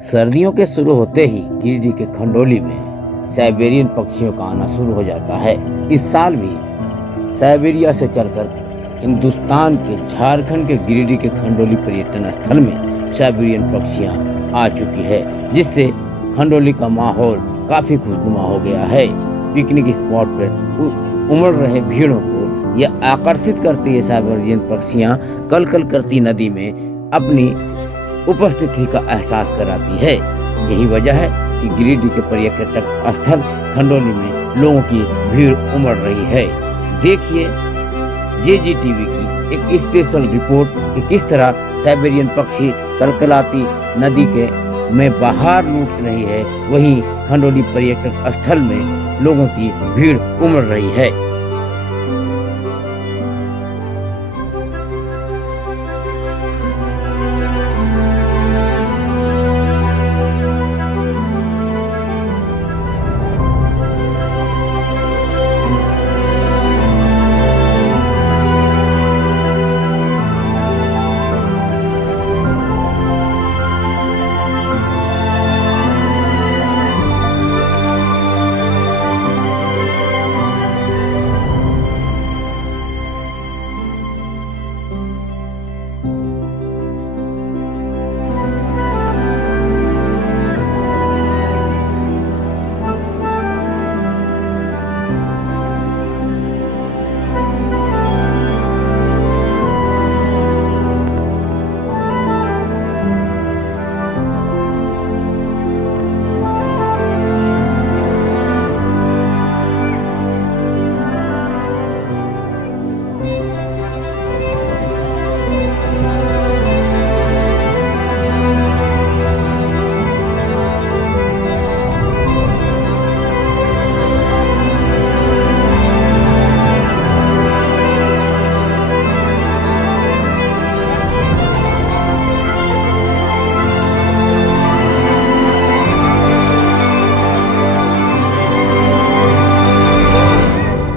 सर्दियों के शुरू होते ही गिरिडीह के खंडोली में साइबेरियन पक्षियों का आना शुरू हो जाता है। इस साल भी साइबेरिया से चलकर हिंदुस्तान के झारखंड के गिरिडीह के खंडोली पर्यटन स्थल में साइबेरियन पक्षियां आ चुकी है, जिससे खंडोली का माहौल काफी खुशनुमा हो गया है। पिकनिक स्पॉट पर उमड़ रहे भीड़ों को यह आकर्षित करती है। साइबेरियन पक्षियां कल कल करती नदी में अपनी उपस्थिति का एहसास कराती है। यही वजह है कि गिरिडीह के पर्यटक स्थल खंडोली में लोगों की भीड़ उमड़ रही है। देखिए JGTV की एक स्पेशल रिपोर्ट कि किस तरह साइबेरियन पक्षी कलकलाती नदी के में बाहर लूट रही है, वहीं खंडोली पर्यटक स्थल में लोगों की भीड़ उमड़ रही है।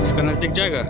इसका नजदीक जाएगा।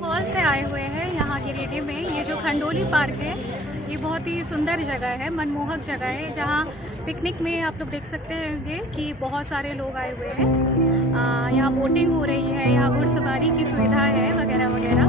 मॉल से आए हुए हैं यहाँ गिरिडीह में। ये जो खंडोली पार्क है ये बहुत ही सुंदर जगह है, मनमोहक जगह है, जहाँ पिकनिक में आप लोग देख सकते हैं कि बहुत सारे लोग आए हुए हैं। यहाँ बोटिंग हो रही है, यहाँ घुड़सवारी की सुविधा है वगैरह वगैरह।